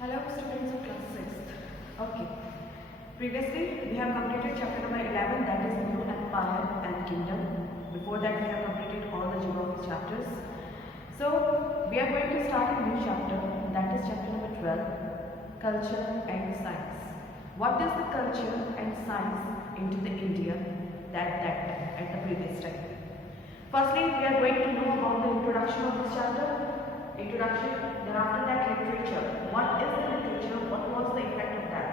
Hello students of class 6th. Okay. Previously we have completed chapter number 11, that is New Empire and Kingdom. Before that we have completed all the geography chapters. So we are going to start a new chapter, that is chapter number 12, Culture and Science. What is the culture and science into the India at the previous time? Firstly, we are going to know about the introduction of this chapter. Introduction, then after that literature. What is the literature? What was the effect of that?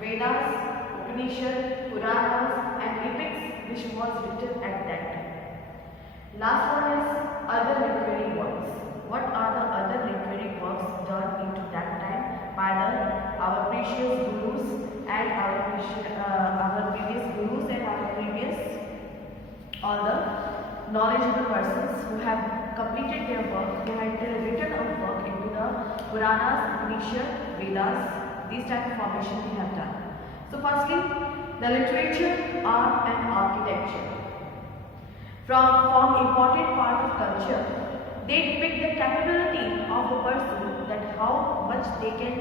Vedas, Upanishad, Puranas and epics which was written at that time. Last one is other literary works. What are the other literary works done into that time by our precious gurus and our previous gurus and our previous all the knowledgeable persons who have completed their work, who had written a work into the Puranas, Upanishad, Vedas, these type of formation they have done. So firstly, the literature, art and architecture form important part of culture. They depict the capability of the person, that how much they can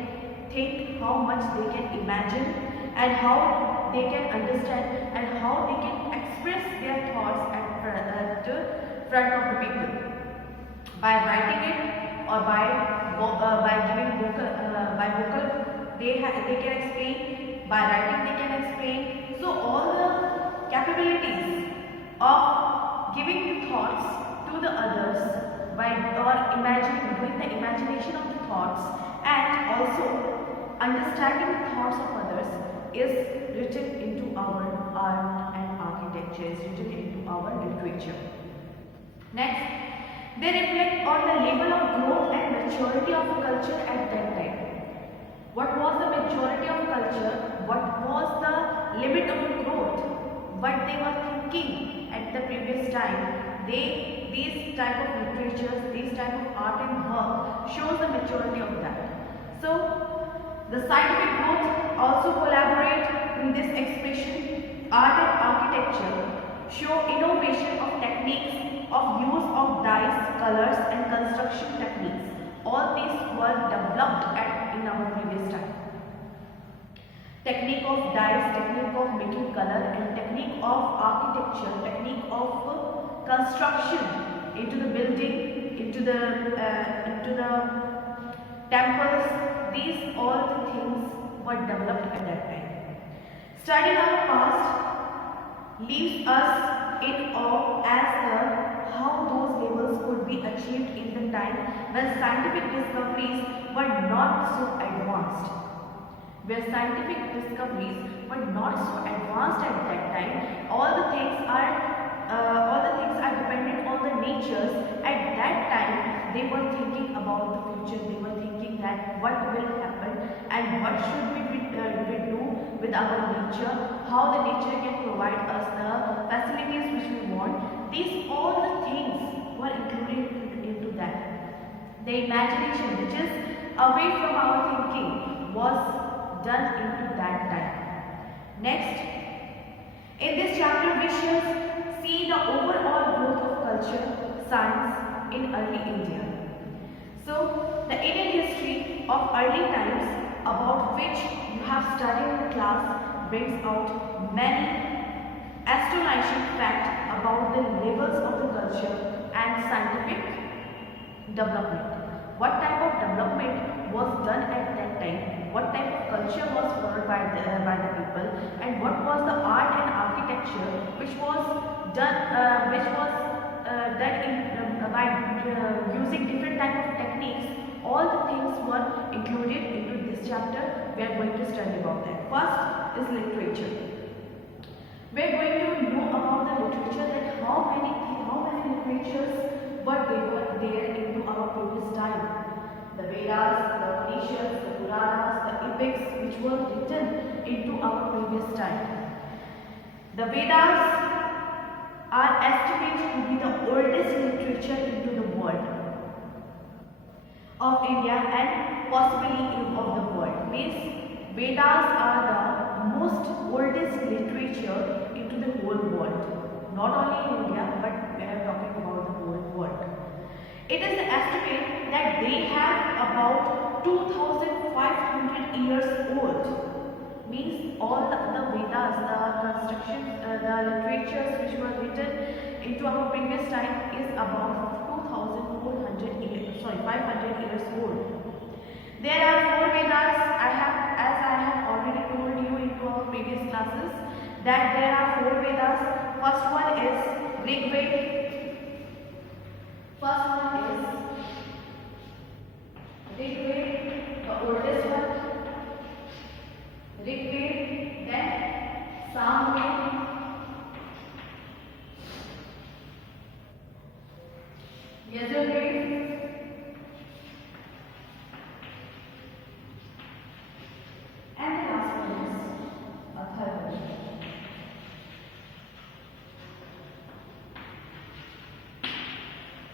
think, how much they can imagine and how they can understand and how they can express their thoughts at front of the people by writing it or by giving vocal they can explain, by writing they can explain. So all the capabilities of giving the thoughts to the others by doing the imagination of the thoughts and also understanding the thoughts of others is written into our art and architecture, is written into our literature. Next, they reflect on the level of growth and maturity of a culture at that time. What was the maturity of culture? What was the limit of the growth? What they were thinking at the previous time. These type of literatures, these type of art and work shows the maturity of that. So, the scientific growth also collaborate in this expression. Art and architecture show innovation of techniques of use of dyes, colors and construction techniques. All these were developed in our previous time. Technique of dyes, technique of making color and technique of architecture, technique of construction into the building, into the temples. These all the things were developed at that time. Studying our past leaves us in awe as how those levels could be achieved in the time when scientific discoveries were not so advanced. Where scientific discoveries were not so advanced at that time, all the things are dependent on the natures. At that time, they were thinking about the future. They were thinking that what will happen and what should we do with our nature, how the nature can provide us the facilities which we want. These all the things were included into that. The imagination which is away from our thinking was done into that time. Next, in this chapter we shall see the overall growth of culture, science in early India. So, the Indian history of early times, about which you have studied in class, brings out many astonishing facts about the levels of the culture and scientific development. What type of development was done at that time? What type of culture was followed by the people? And what was the art and architecture which was done by using different type of techniques? All the things were included into this chapter. We are going to study about that. First is literature. We are going to know about the literature, that how many literatures were there into our previous time. The Vedas, the Upanishads, the Puranas, the epics which were written into our previous time. The Vedas are estimated to be the oldest literature into the world of India and possibly of the world. Means Vedas are the most oldest literature into the whole world. Not only in India, but we are talking about the whole world. It is the estimate that they have about 2,500 500 years old. Means all the Vedas, the constructions, the literatures which were written into our previous time is about 2400 years, 500 years old. There are 4 Vedas. As I have already told you into our previous classes, that there are 4 Vedas. First one is Rig Veda. First one is Rig Veda, the oldest one. Rig Veda, then Sam Veda, Yajur Veda, and the last one is Atharva.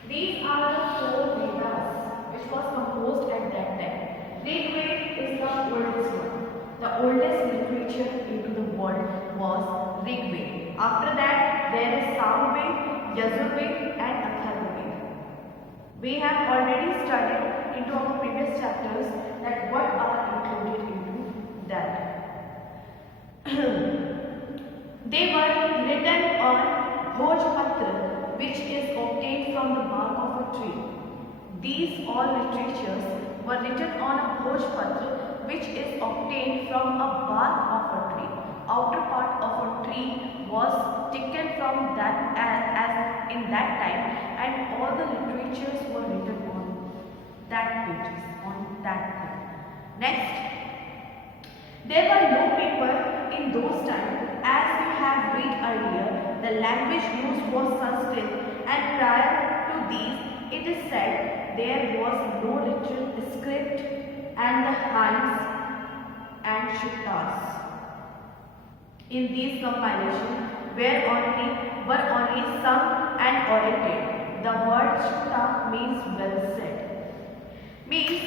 These are the 4 Vedas which was composed at that time. Rig Veda is the oldest one. The oldest literature into the world was Rig Veda. After that, there is Sam Veda, Yajur Veda, and Atharva Veda. We have already studied into our previous chapters that what are included into that. They were written on Bhojpatra, which is obtained from the bark of a tree. These all literatures were written on a Bhojpatra, which is obtained from a bark of a tree. Outer part of a tree was taken from that as in that time, and all the literatures were written on that pages, on that thing. Next, there were no paper in those times. As we have read earlier, the language used was Sanskrit, and prior to these, it is said there was no written script, and the hymns and shuttas in these compilations were only sung and orated. The word shutta means well said. Means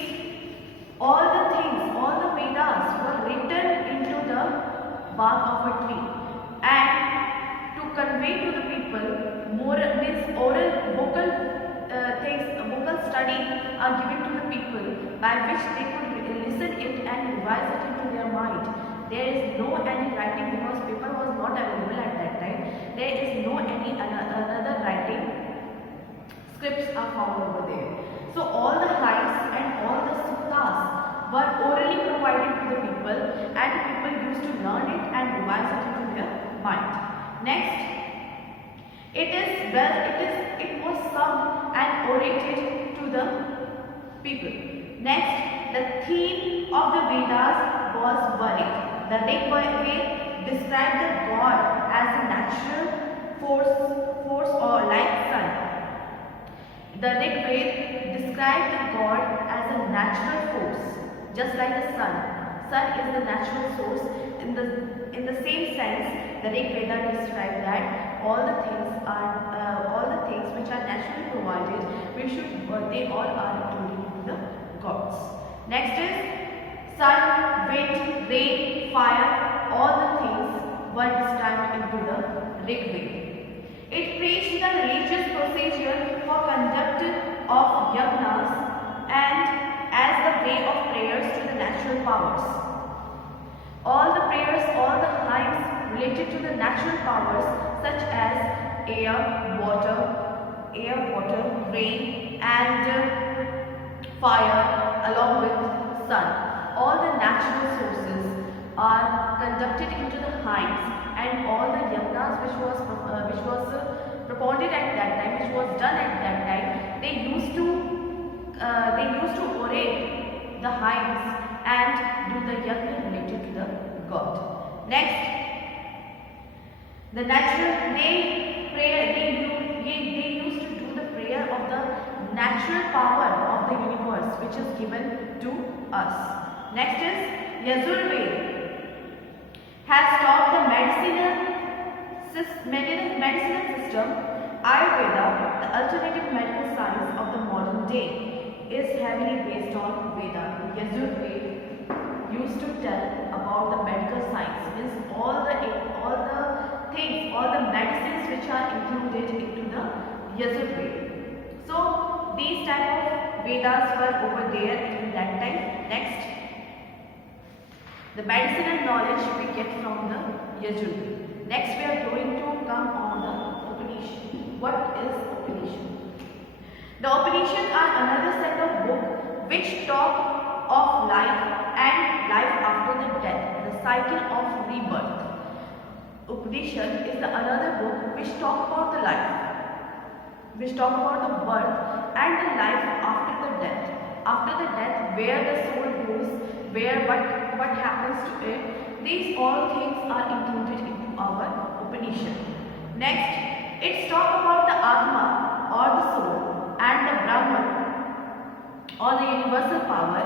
all the things, all the Vedas were written into the bark of a tree, and to convey to the people more means oral vocal vocal study are given to the people by which they could listen it and revise it into their mind. There is no any writing because paper was not available at that time. There is no any another writing. Scripts are found over there. So all the hymns and all the suttas were orally provided to the people, and people used to learn it and revise it into their mind. Next, it was sung and orated to the people. Next, the theme of the Vedas was Varik. The Rig Veda described the God as a natural force or like sun. The Rig Veda described the God as a natural force, just like the sun. Sun is the natural source. In the same sense, the Rig Veda described that all the things which are naturally provided, they all are included in the gods. Next is sun, wind, rain, fire. All the things were described into the Rig Veda. It preached the religious procedure for conducting of yagnas and as the way of prayers to the natural powers. All the prayers, all the hymns related to the natural powers such as air, water, rain and fire along with sun. All the natural sources are conducted into the hymns, and all the yagnas which was propounded at that time, which was done at that time, they used to orate the hymns and do the yagna related to the god. Next, the natural they used to do the prayer of the natural power of the universe which is given to us. Next is Yajur Veda has taught the medicinal system. Ayurveda, the alternative medical science of the modern day, is heavily based on Veda. Yajur Veda used to tell about the medical science, means all the things, all the medicines which are included into the Yajur Veda. So these type of Vedas were over there in that time. Next, The medicinal knowledge we get from the Yajurveda. Next we are going to come on the Upanishad. What is Upanishad? The Upanishads are another set of books which talk of life and life after the death, the cycle of rebirth. Upanishad is the another book which talk about the life, which talk about the birth and the life after the death. After the death, where the soul goes, where what happens to it. These all things are included into our Upanishad. Next, it's talk about the Atma or the soul and the Brahman or the universal power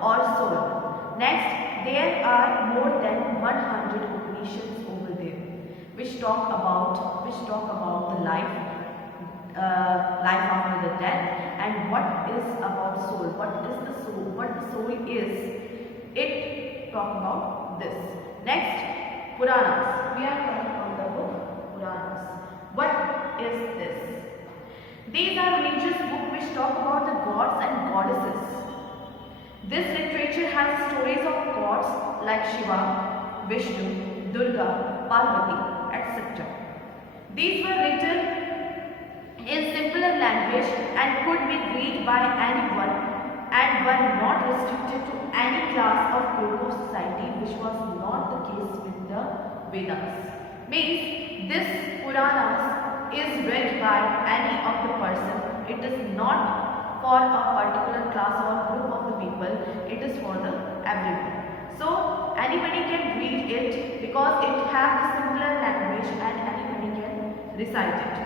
or soul. Next, there are more than 100 Upanishads over there which talk about the life after the death and what is about soul, what is the soul, what the soul is. It talk about this. Next, Puranas. We are coming from the book Puranas. What is this? These are religious books which talk about the gods and goddesses. This literature has stories of gods like Shiva, Vishnu, Durga, Parvati, etc. These were written in simpler language and could be read by anyone and were not restricted to any class of group of society, which was not the case with the Vedas. Means this Puranas is read by any of the person. It is not for a particular class or group of the people. It is for the everyone. So anybody can read it because it has the simpler language and anybody can recite it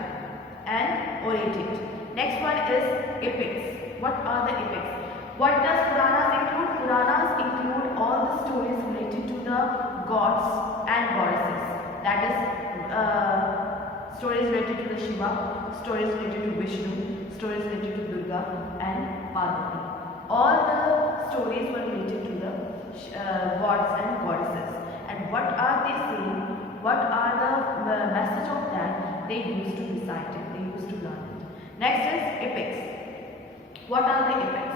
and orate it. Next one is epics. What are the epics? What does Puranas include? Puranas include all the stories related to the gods and goddesses. That is stories related to the Shiva, stories related to Vishnu, stories related to Durga and Parvati. All the stories were related to the gods and goddesses. And what are they saying? What are the message of that? They used to recite it. They used to learn it. Next is epics. What are the epics?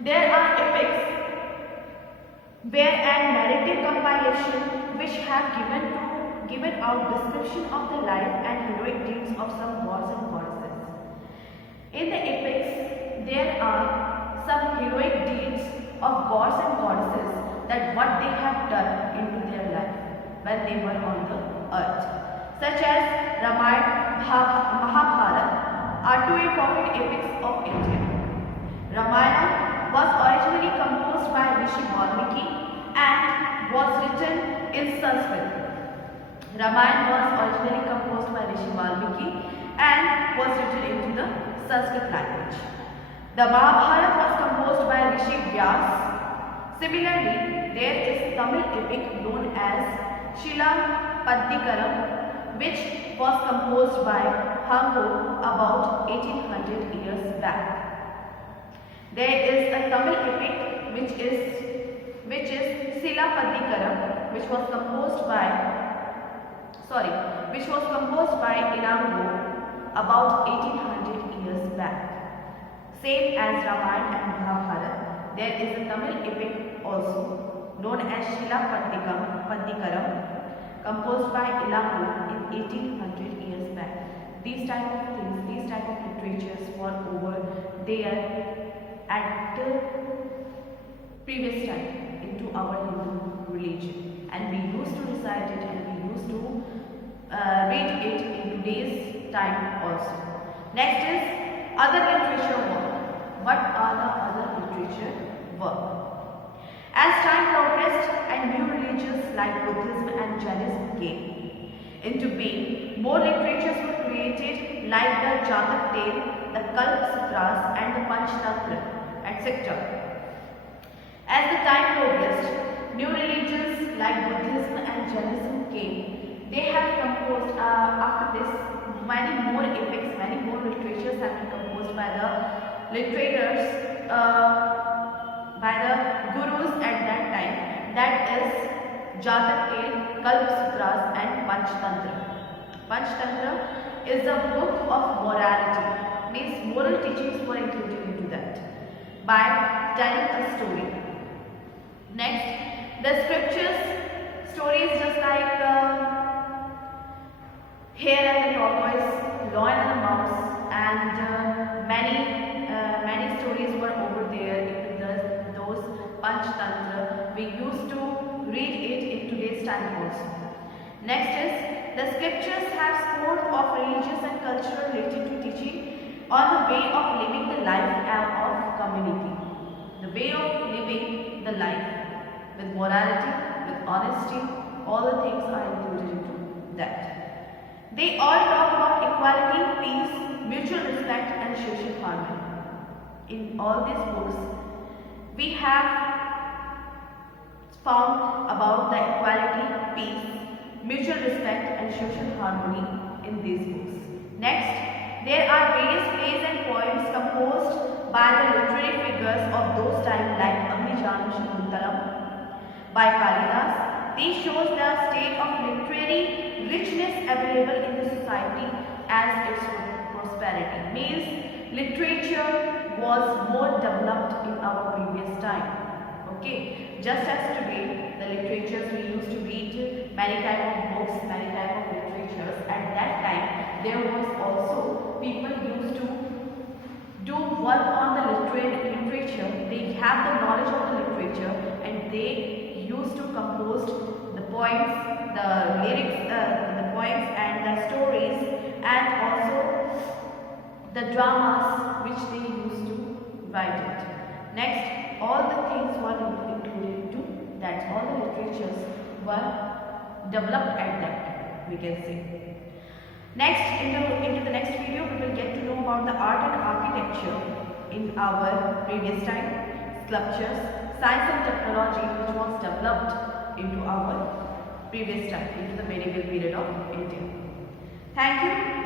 There are epics where an narrative compilation which have given out description of the life and heroic deeds of some gods and goddesses. In the epics, there are some heroic deeds of gods and goddesses that what they have done into their life when they were on the earth, such as Ramayana, Mahabharata are two important epics of India. Ramayana was originally composed by Rishi Valmiki and was written in Sanskrit. Ramayana was originally composed by Rishi Valmiki and was written into the Sanskrit language. The Mahabharata was composed by Rishi Vyas. Similarly, there is Tamil epic known as Shila Padikaram, which was composed by Hanko about 1800 years back. There is a Tamil epic which is Sila Padikaram, which was composed by Ilango about 1800 years back. Same as Ramayana and Mahabharata, there is a Tamil epic also known as Shila Padikaram, composed by Ilango in 1800 years back. These type of things, these type of literatures were over there at the previous time into our Hindu religion, and we used to recite it and we used to read it in today's time also. Next is other literature work. What are the other literature work? As time progressed and new religions like Buddhism and Jainism came into being, more literatures were created like the Jatak Tale, the Kalp Sutras and the Panchtantra, etc. As the time progressed, new religions like Buddhism and Jainism came. They have composed, after this, many more epics, many more literatures have been composed by the literators, by the gurus at that time. That is Jatak Tale, Kalp Sutras and Panchtantra. Panchtantra is a book of morality, means moral teachings were included into that by telling a story. Next, The scriptures, stories just like Hare and the Tortoise, Lion and the Mouse, and many stories were over there in those Panchtantra. We used to read it in today's time also. Next is, the scriptures have scores of religious and cultural related to teaching on the way of living the life of community. The way of living the life with morality, with honesty, all the things are included into that. They all talk about equality, peace, mutual respect and social harmony. In all these books, we have found about the equality, peace, mutual respect and social harmony in these books. Next, there are various plays and poems composed by the literary figures of those times like Abhijanu Shakuntalam by Kalidas. This shows the state of literary richness available in the society as its prosperity. Means literature was more developed in our previous time. Okay, just as today the literatures we used to read many type of books, many type of literatures. At that time there was also people used to do work on the literature. They have the knowledge of the literature and they used to compose the poems, the lyrics, the poems and the stories, and also the dramas which they used to write it. Next, all the things were included into that. All the literatures were developed at that time, we can say. Next, into the next video, we will get to know about the art and architecture in our previous time, sculptures, science and technology which was developed into our previous time, into the medieval period of India. Thank you.